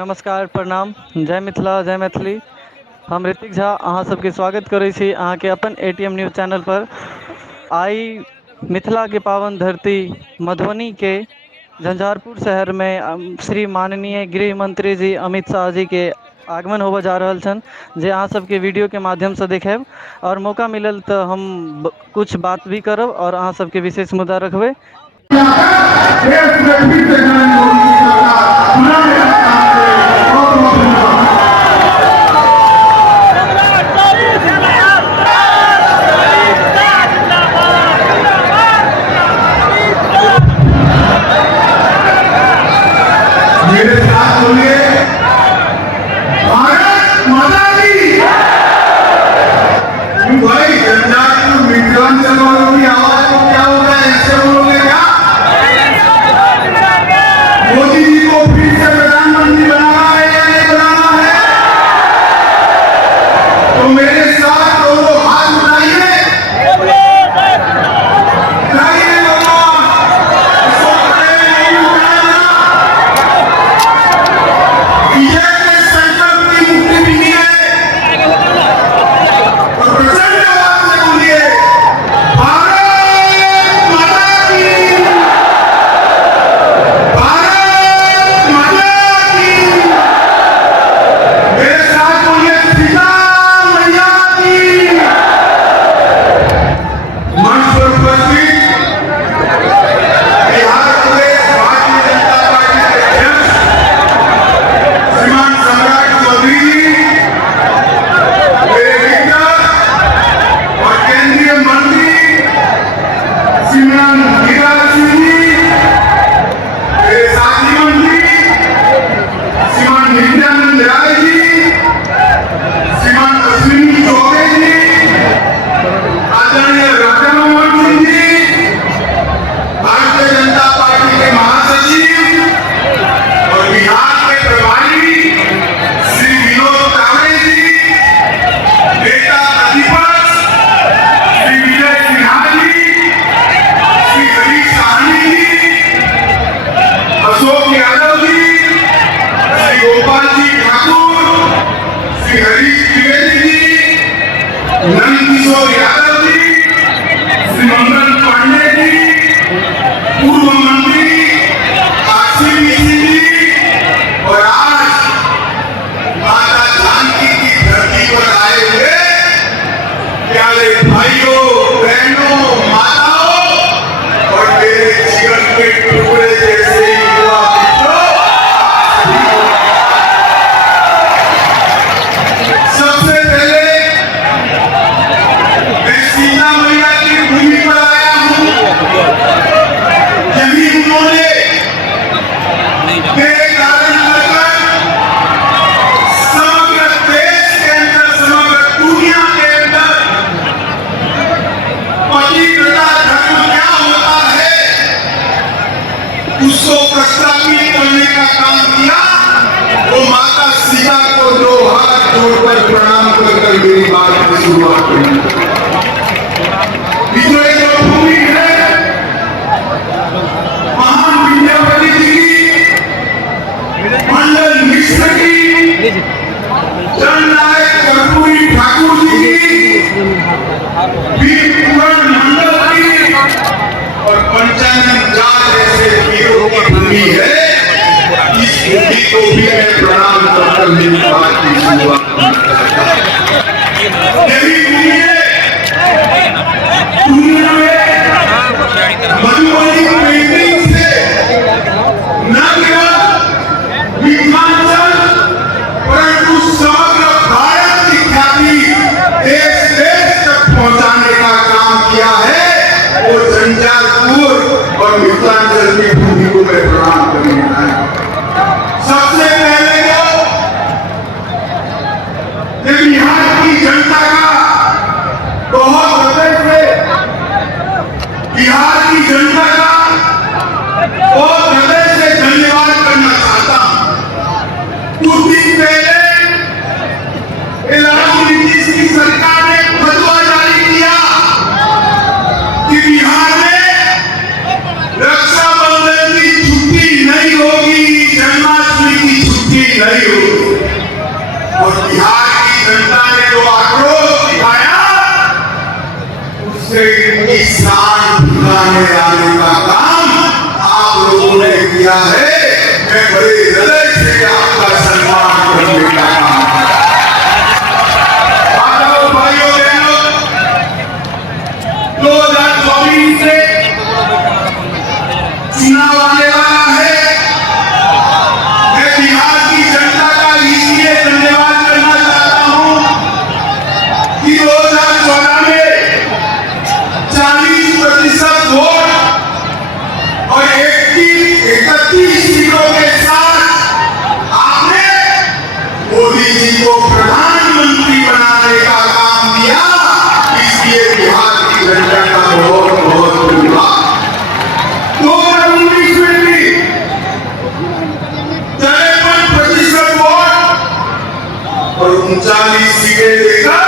नमस्कार, प्रणाम, जय मिथिला, जय मैथिली। हम ऋतिक झा अहाँ सबके स्वागत करै छी अहाँ के अपन एटीएम न्यूज़ चैनल पर। आई मिथिला के पावन धरती मधुबनी के झंझारपुर शहर में श्री माननीय गृह मंत्री जी अमित शाह जी के आगमन होबऽ जा रहल छन, जे अहाँ सबके वीडियो के माध्यम से देखेब और मौका मिलल तो हम कुछ बात भी करब और अहाँ सबके विशेष मुद्दा रखबै। मेरे साथ बोलिए, भारत माता की। भाई झंझारपुर मिथिलांचल वालों की आवाज को क्या होगा, ऐसे बोलोगे क्या? मोदी जी को फिर से प्रधानमंत्री बनाना है या नहीं बनाना है? तो मेरे साथ दोनों हाथ उठाइए, उठाइए दोनों, इसको खड़े नहीं उठाना। विजय के संकल्प की मुक्ति मिली है और प्रचंड आवाज से बोलिए, भारत माता की, भारत माता की। मेरे साथ बोलिए, सीता मैया की। मंच पर उपस्थित बिहार प्रदेश भारतीय जनता पार्टी के अध्यक्ष श्रीमान सम्राट चौधरी जी, मेरे मित्र और केंद्रीय मंत्री श्रीमान गिरिराज सिंह जी, मेरे साथी मंत्री श्रीमान नित्यानंद राय जी, श्रीमान अश्विनी चौबे जी, आदरणीय राजा मोहन सिंह जी, भारतीय जनता पार्टी के महासचिव और बिहार के प्रभारी श्री विनोद तावड़े जी, नेता प्रतिपक्ष श्री विजय सिन्हा जी, श्री हरीश साहनी जी, अशोक यादव जी, श्री गोपाल जी ठाकुर, श्री हरीश द्विवेदी जी, नंद किशोर यादव जी, श्री मंगल पांडे जी, पूर्व मंत्री काशी जी, और आज माता जानकी की धरती पर आए हुए प्यारे भाइयों, बहनों, माताओं और मेरे जीवन के टुकड़े जैसे युवा मित्रों, सबसे पहले मैं सीता मैया की भूमि पर आया हूँ। यही उन्होंने मेरे कारण लगकर समग्र देश के अंदर, समग्र दुनिया के अंदर पतिव्रता धर्म क्या होता है उसको प्रस्तावित करने का काम किया। वो माता सीता को दो हाथ जोड़कर प्रणाम कर मेरी बात की शुरुआत करी। विजय जो भूमि है महान विद्यापति जी की, मंडल मिश्र की, जननायक कर्पूरी ठाकुर जी की, वीर पूरण मंडल की और पंचानन जाट जैसे वीरों की भूमि है। इस भूमि को भी मैं प्रणाम कर मेरी बात की शुरुआत करता हूं। यही भूमि है दुनिया में मधुबनी पेंटिंग से न केवल मिथिलांचल परंतु समग्र भारत की ख्याति देश देश तक पहुंचाने का काम किया है। वो झंझारपुर और मिथिलांचल की भूमि को मैं प्रणाम करने आया। सबसे पहले तो बिहार की जनता का बहुत हृदय से, बिहार की जनता का बहुत हृदय से धन्यवाद करना चाहता हूं। कुछ दिन पहले इलाहाबाद नीतीश की सरकार ने फतवा जारी किया कि बिहार में रक्षाबंधन की छुट्टी नहीं होगी, जन्माष्टमी की छुट्टी नहीं होगी। और बिहार की जनता ने जो आक्रोश दिखाया उससे इनकी शान ठिकाने आने का काम आप लोगों ने किया है। मैं बड़े हृदय से आपका सम्मान करने का काम भाइयों बहनों 2024 से चुनाव आने वाला है। मैं बिहार की जनता का इसलिए धन्यवाद करना चाहता हूं कि 2014 में 40% वोट और 31 सीटों के साथ आपने मोदी जी को प्रधानमंत्री बनाने का काम किया। इसलिए बिहार की जनता का बहुत बहुत धन्यवाद। 2019 में भी 53% वोट और 39 सीटें लेकर